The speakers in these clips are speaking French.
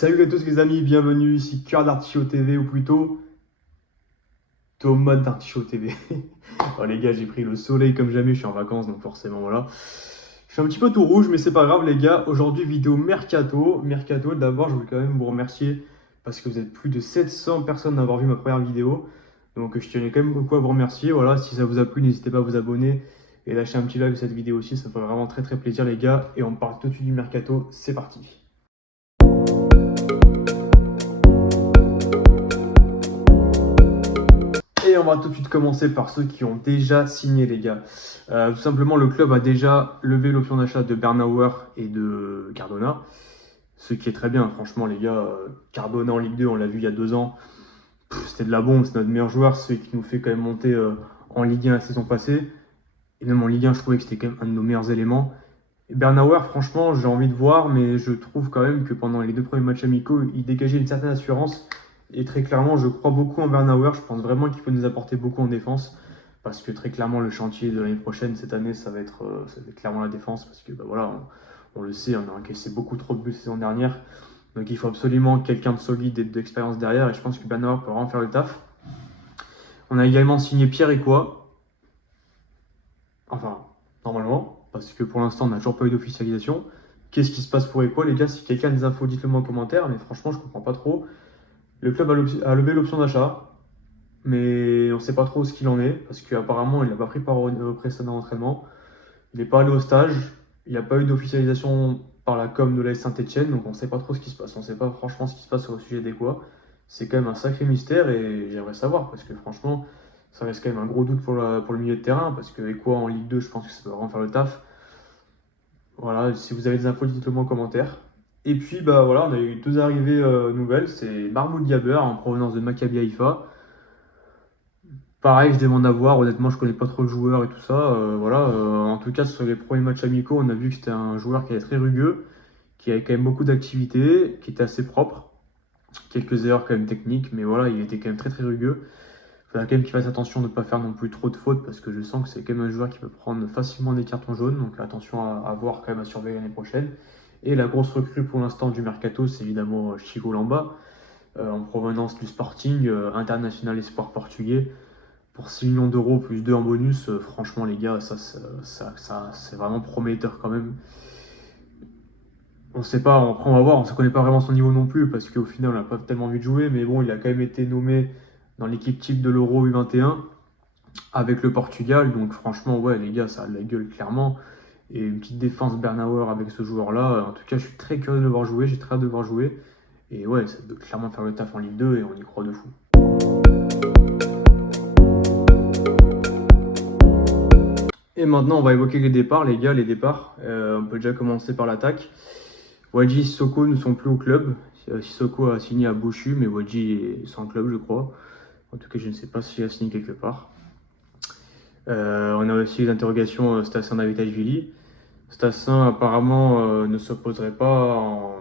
Salut à tous les amis, bienvenue ici Cœur d'Artichaut TV ou plutôt Tomate d'Artichaut TV. Oh les gars, j'ai pris le soleil comme jamais, je suis en vacances donc forcément voilà. Je suis un petit peu tout rouge mais c'est pas grave les gars. Aujourd'hui vidéo Mercato. Mercato, d'abord je voulais quand même vous remercier parce que vous êtes plus de 700 personnes à avoir vu ma première vidéo. Donc je tenais quand même beaucoup à vous remercier. Voilà, si ça vous a plu, n'hésitez pas à vous abonner et lâcher un petit like de cette vidéo aussi, ça me fait vraiment très plaisir les gars. Et on part tout de suite du Mercato, c'est parti. Et on va tout de suite commencer par ceux qui ont déjà signé les gars. Tout simplement, le club a déjà levé l'option d'achat de Bernauer et de Cardona. Ce qui est très bien, franchement les gars. Cardona en Ligue 2, on l'a vu il y a 2 ans. C'était de la bombe, c'est notre meilleur joueur. C'est qui nous fait quand même monter en Ligue 1 la saison passée. Et même en Ligue 1, je trouvais que c'était quand même un de nos meilleurs éléments. Et Bernauer, franchement, j'ai envie de voir, mais je trouve quand même que pendant les 2 premiers matchs amicaux, il dégageait une certaine assurance. Et très clairement, je crois beaucoup en Bernauer. Je pense vraiment qu'il peut nous apporter beaucoup en défense. Parce que très clairement, le chantier de l'année prochaine, cette année, ça va être clairement la défense. Parce que bah, voilà, on le sait, on a encaissé beaucoup trop de buts la saison dernière. Donc il faut absolument quelqu'un de solide et d'expérience derrière. Et je pense que Bernauer peut vraiment faire le taf. On a également signé Pierre Ecoua. Enfin, normalement, parce que pour l'instant, on n'a toujours pas eu d'officialisation. Qu'est-ce qui se passe pour Ecoua, les gars? Si quelqu'un a des infos, dites-le moi en commentaire. Mais franchement, je comprends pas trop. Le club a levé l'option d'achat. Mais on ne sait pas trop ce qu'il en est, parce qu'apparemment, il n'a pas pris part au précédent entraînement. Il n'est pas allé au stage. Il n'y a pas eu d'officialisation par la com de l'AS Saint-Etienne, donc on ne sait pas trop ce qui se passe. On ne sait pas franchement ce qui se passe sur le sujet d'Ecoua. C'est quand même un sacré mystère et j'aimerais savoir, parce que franchement, ça reste quand même un gros doute pour le milieu de terrain, parce que Ecoua en Ligue 2, je pense que ça peut vraiment faire le taf. Voilà, si vous avez des infos, dites-le moi en commentaire. Et puis, bah voilà, on a eu 2 arrivées nouvelles. C'est Mahmoud Diaber en provenance de Maccabi Haïfa. Pareil, je demande à voir. Honnêtement, je connais pas trop le joueur et tout ça. Voilà. En tout cas, sur les premiers matchs amicaux, on a vu que c'était un joueur qui était très rugueux, qui avait quand même beaucoup d'activité, qui était assez propre. Quelques erreurs quand même techniques, mais voilà, il était quand même très rugueux. Il faudra quand même qu'il fasse attention de ne pas faire non plus trop de fautes parce que je sens que c'est quand même un joueur qui peut prendre facilement des cartons jaunes. Donc attention à voir quand même à surveiller l'année prochaine. Et la grosse recrue pour l'instant du mercato, c'est évidemment Chico Lamba, en provenance du Sporting, international espoir portugais. Pour 6 millions d'euros plus 2 en bonus, franchement les gars, ça c'est vraiment prometteur quand même. On sait pas, après on va voir, on ne connaît pas vraiment son niveau non plus parce qu'au final on n'a pas tellement envie de jouer, mais bon, il a quand même été nommé dans l'équipe type de l'Euro U21 avec le Portugal, donc franchement ouais les gars, ça a de la gueule clairement. Et une petite défense Bernauer avec ce joueur-là, en tout cas je suis très curieux de le voir jouer, j'ai très hâte de le voir jouer. Et ouais, ça peut clairement faire le taf en Ligue 2 et on y croit de fou. Et maintenant, on va évoquer les départs, les gars, les départs. On peut déjà commencer par l'attaque. Wadji et Sissoko ne sont plus au club. Sissoko a signé à Bouchu, mais Wadji est sans club, je crois. En tout cas, je ne sais pas s'il a signé quelque part. On a aussi les interrogations Stassin Davitashvili. Stassin, apparemment, ne s'opposerait pas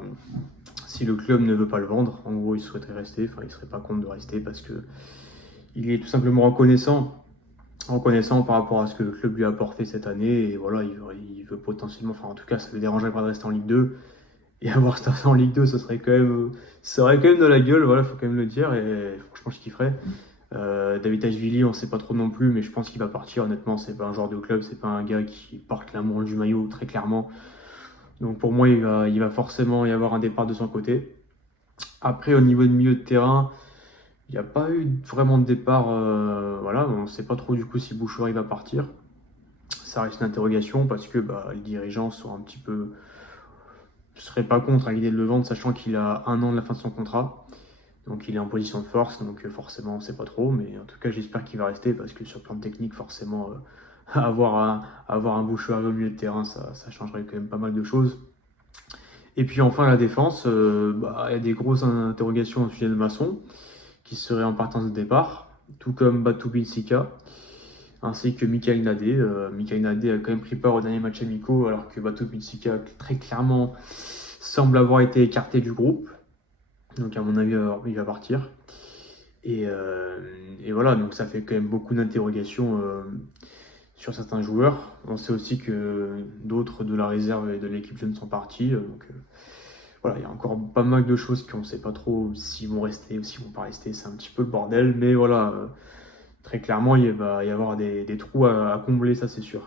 si le club ne veut pas le vendre. En gros, il souhaiterait rester. Enfin, il ne serait pas contre de rester parce que il est tout simplement reconnaissant par rapport à ce que le club lui a apporté cette année. Et voilà, il veut potentiellement, enfin en tout cas, ça ne le dérangerait pas de rester en Ligue 2. Et avoir Stassin en Ligue 2, ça aurait quand même de la gueule, voilà, faut quand même le dire. Et franchement, je kifferais. Davitashvili, on ne sait pas trop non plus, mais je pense qu'il va partir. Honnêtement, c'est pas un joueur de club, c'est pas un gars qui porte l'amour du maillot très clairement. Donc pour moi, il va forcément y avoir un départ de son côté. Après, au niveau du milieu de terrain, il n'y a pas eu vraiment de départ. Voilà, on ne sait pas trop du coup si Bouchouri va partir. Ça reste une interrogation parce que bah, les dirigeants sont un petit peu. Je ne serais pas contre à l'idée de le vendre, sachant qu'il a 1 an de la fin de son contrat. Donc il est en position de force, donc forcément on ne sait pas trop. Mais en tout cas, j'espère qu'il va rester parce que sur le plan technique, forcément, avoir un Bouchouri au milieu de terrain, ça changerait quand même pas mal de choses. Et puis enfin, la défense, bah, il y a des grosses interrogations au sujet de Masson, qui serait en partance de départ, tout comme Batou Binsika, ainsi que Mikael Nadé. Mikael Nadé a quand même pris part au dernier match amicaux, alors que Batou Binsika, très clairement, semble avoir été écarté du groupe. Donc à mon avis, il va partir. Et voilà, donc ça fait quand même beaucoup d'interrogations sur certains joueurs. On sait aussi que d'autres de la réserve et de l'équipe jeune sont partis. Donc Voilà, il y a encore pas mal de choses qu'on ne sait pas trop s'ils vont rester ou s'ils vont pas rester. C'est un petit peu le bordel, mais voilà, très clairement, il va y avoir des trous à combler, ça c'est sûr.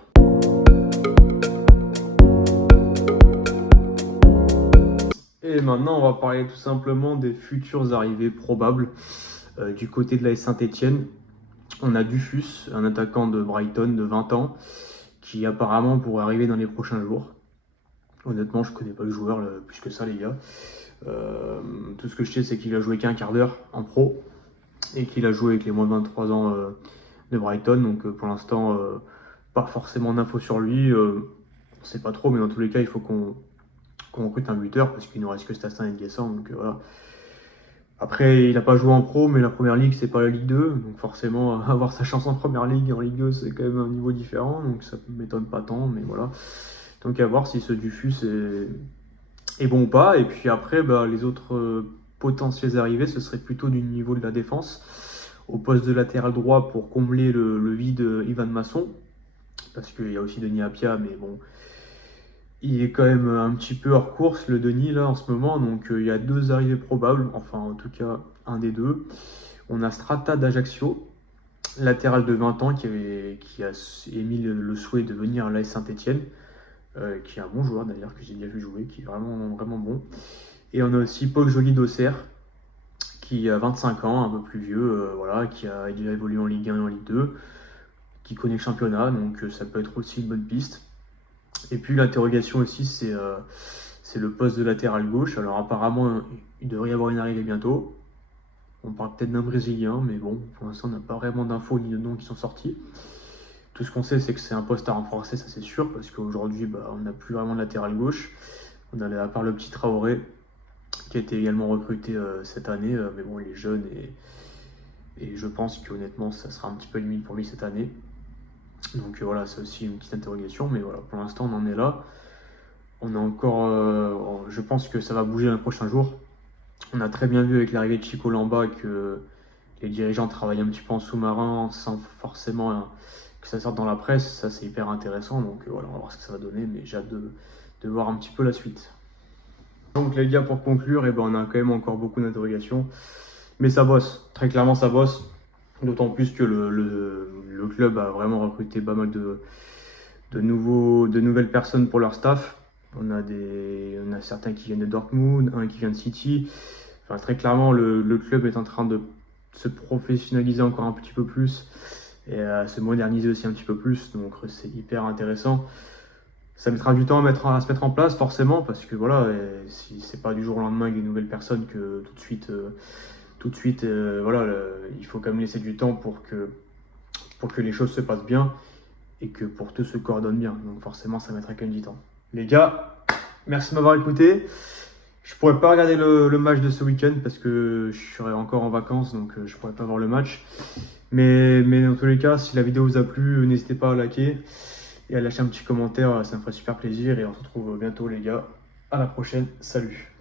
Et maintenant, on va parler tout simplement des futures arrivées probables. Du côté de la Saint-Etienne, on a Dufus, un attaquant de Brighton de 20 ans, qui apparemment pourrait arriver dans les prochains jours. Honnêtement, je connais pas le joueur plus que ça, les gars. Tout ce que je sais, c'est qu'il a joué qu'un quart d'heure en pro et qu'il a joué avec les moins de 23 ans de Brighton. Donc pour l'instant, pas forcément d'infos sur lui. On sait pas trop, mais dans tous les cas, il faut qu'on recrute un buteur parce qu'il ne reste que Stassin et Guessant. Donc voilà. Après, il n'a pas joué en pro, mais la première ligue, c'est pas la Ligue 2. Donc forcément, avoir sa chance en première ligue et en Ligue 2, c'est quand même un niveau différent. Donc ça ne m'étonne pas tant, mais voilà. Donc à voir si ce Dufus est bon ou pas. Et puis après, les autres potentiels arrivés, ce serait plutôt du niveau de la défense. Au poste de latéral droit pour combler le vide Ivan Masson. Parce qu'il y a aussi Denis Apia, mais bon, il est quand même un petit peu hors course, le Denis, là, en ce moment. Donc, il y a 2 arrivées probables. Enfin, en tout cas, un des 2. On a Strata d'Ajaccio, latéral de 20 ans, qui a émis le souhait de venir à l'AS Saint-Etienne. Qui est un bon joueur, d'ailleurs, que j'ai déjà vu jouer, qui est vraiment, vraiment bon. Et on a aussi Paul Joly d'Auxerre, qui a 25 ans, un peu plus vieux, voilà, qui a déjà évolué en Ligue 1 et en Ligue 2, qui connaît le championnat, donc ça peut être aussi une bonne piste. Et puis l'interrogation aussi, c'est le poste de latéral gauche. Alors apparemment, il devrait y avoir une arrivée bientôt. On parle peut-être d'un Brésilien, mais bon, pour l'instant, on n'a pas vraiment d'infos ni de noms qui sont sortis. Tout ce qu'on sait, c'est que c'est un poste à renforcer, ça c'est sûr, parce qu'aujourd'hui, on n'a plus vraiment de latéral gauche. On a à part le petit Traoré, qui a été également recruté cette année, mais bon, il est jeune et je pense qu'honnêtement, ça sera un petit peu limite pour lui cette année. Donc voilà, c'est aussi une petite interrogation, mais voilà, pour l'instant on en est là. On a encore, je pense que ça va bouger dans les prochains jours. On a très bien vu avec l'arrivée de Chico Lamba que les dirigeants travaillent un petit peu en sous-marin sans forcément que ça sorte dans la presse. Ça c'est hyper intéressant, donc voilà, on va voir ce que ça va donner, mais j'ai hâte de voir un petit peu la suite. Donc les gars, pour conclure, on a quand même encore beaucoup d'interrogations, mais ça bosse, très clairement ça bosse. D'autant plus que le club a vraiment recruté pas mal de nouvelles personnes pour leur staff. On a certains qui viennent de Dortmund, un qui vient de City. Enfin, très clairement, le club est en train de se professionnaliser encore un petit peu plus et à se moderniser aussi un petit peu plus. Donc c'est hyper intéressant. Ça mettra du temps à se mettre en place forcément parce que voilà, si c'est pas du jour au lendemain avec des nouvelles personnes que tout de suite, voilà, il faut quand même laisser du temps pour que les choses se passent bien et que pour tout se coordonne bien. Donc forcément, ça mettra quand même du temps. Les gars, merci de m'avoir écouté. Je pourrais pas regarder le match de ce week-end parce que je serai encore en vacances, donc je pourrais pas voir le match. Mais dans tous les cas, si la vidéo vous a plu, n'hésitez pas à liker et à lâcher un petit commentaire, ça me ferait super plaisir. Et on se retrouve bientôt les gars. À la prochaine, salut.